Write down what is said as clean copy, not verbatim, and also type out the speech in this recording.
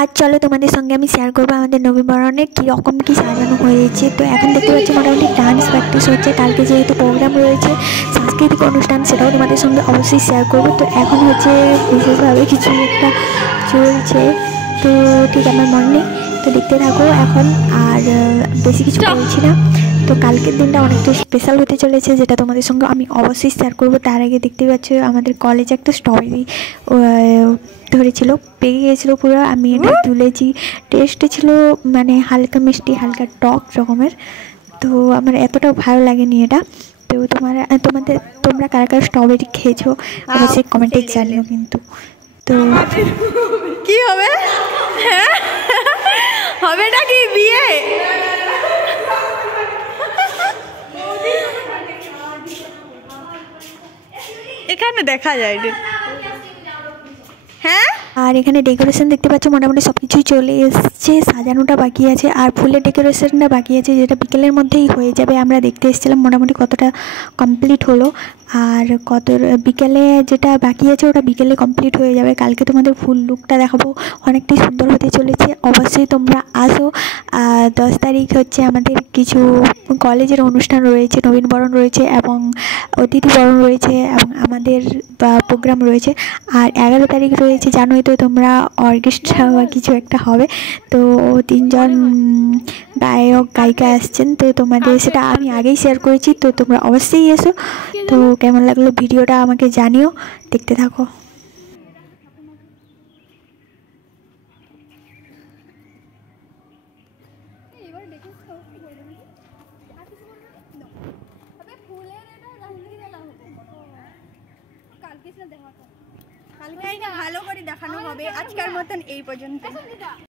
আজ চলো তোমাদের সঙ্গে আমি শেয়ার করবো আমাদের নবীনবরণের কীরকম কী সাজানো হয়েছে। তো এখন দেখতে পাচ্ছি মোটামুটি ডান্স প্র্যাকটিস হচ্ছে, কালকে যেহেতু প্রোগ্রাম রয়েছে সাংস্কৃতিক অনুষ্ঠান, সেটাও তোমাদের সঙ্গে অবশ্যই শেয়ার করবো। তো এখন হচ্ছে বিশেষভাবে কিছু একটা চলছে, তো ঠিক আমার মনে নেই, তো দেখতে থাকো এখন। আর বেশি কিছু বলছি না। তো কালকের দিনটা অনেকটা স্পেশাল হতে চলেছে, যেটা তোমাদের সঙ্গে আমি অবশ্যই শেয়ার করবো। তার আগে দেখতে পাচ্ছ আমাদের কলেজে একটা স্ট্রবেরি ধরেছিল, পেকে গিয়েছিলো পুরো। আমি এটা তুলেছি, টেস্টে ছিল মানে হালকা মিষ্টি হালকা টক রকমের। তো আমার এতটাও ভালো লাগেনি এটা। তো তোমরা কারা কারা স্ট্রবেরি খেয়েছো অবশ্যই কমেন্টে জানিও কিন্তু। তো কি হবে? হ্যাঁ হবে নাকি বিয়ে? এখানে দেখা যায় হ্যাঁ। আর এখানে ডেকোরেশন দেখতে পাচ্ছ মোটামুটি সব কিছুই চলে এসছে, সাজানোটা বাকি আছে আর ফুলের ডেকোরেশনটা বাকি আছে, যেটা বিকেলের মধ্যেই হয়ে যাবে। আমরা দেখতে এসেছিলাম মোটামুটি কতটা কমপ্লিট হলো, আর বিকেলে যেটা বাকি আছে ওটা বিকেলে কমপ্লিট হয়ে যাবে। কালকে তোমাদের ফুল লুকটা দেখাবো, অনেকটাই সুন্দর হতে চলেছে। অবশ্যই তোমরা আসো। 10 তারিখ হচ্ছে আমাদের কিছু কলেজের অনুষ্ঠান রয়েছে, নবীনবরণ রয়েছে এবং অতিথি বরণ রয়েছে এবং আমাদের প্রোগ্রাম রয়েছে। আর 11 তারিখ রয়েছে, জানোই তো তোমরা, অর্কেস্ট্রা বা কিছু একটা হবে। তো 3 জন গায়ক গায়িকা আসছেন, তো তোমাদের সেটা আমি আগেই শেয়ার করেছি, তো তোমরা অবশ্যই এসো। তো কেমন লাগলো ভিডিওটা আমাকে জানিও, দেখতে থাকো। কালকে ভালো করে দেখানো হবে, আজকের মতন এই পর্যন্ত।